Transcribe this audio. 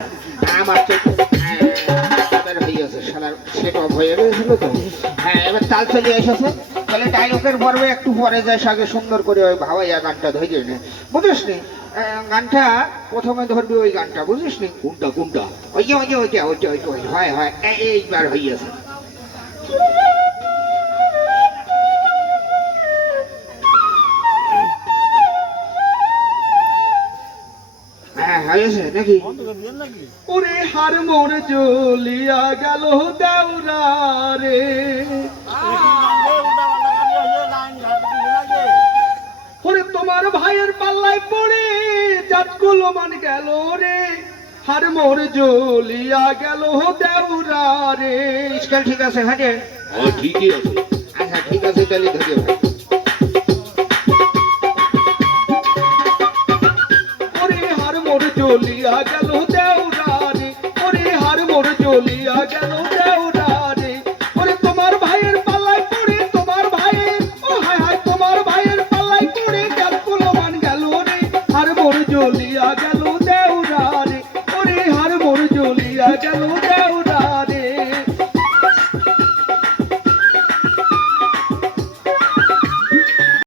আমার তো হয়েছে শালার সেট অফ হয়ে গেছিল তো। হ্যাঁ এবার তাল চলে এসেছে, তাহলে ডায়লগের পর্বে একটু পরে যাস, আগে সুন্দর করে ওই ভাবাইয়া গানটা ধরে নে, বুঝিস নি? গানটা প্রথমে ধরবি ওই গানটা, বুঝিস নি? কোনটা কোনটা? ওই যে ওই যে ওইটা ওইটা ওইটা ওই হয় হয় এইবার হইয়াছে। হ্যাঁ হয়েছে নাকি? ওরে হার মোর জ্বলিয়া গেল দেওরা রে, ওরে তোমার ভাইয়ের পাল্লায় পড়ে জাতগুলো মান গেল রে, হার মোর জ্বলিয়া গেল দেওরা রে। স্কেল ঠিক আছে হাটে? হ্যাঁ ঠিকই আছে। আচ্ছা ঠিক আছে তাহলে ধরে ভাই। ওরে হার মোর জ্বলিয়া গেল দেওরা রে, ওরে হার মোর জ্বলিয়া গেল দেওরা রে, ওরে তোমার ভাইয়ের পাল্লায় পড়ে, তোমার ভাইয়ের ও হায় হায় তোমার ভাইয়ের পাল্লায় পড়ে জাতগুলো মান গেল রে, হার মোর জ্বলিয়া গেল দেওরা রে, ওরে হার মোর জ্বলিয়া গেল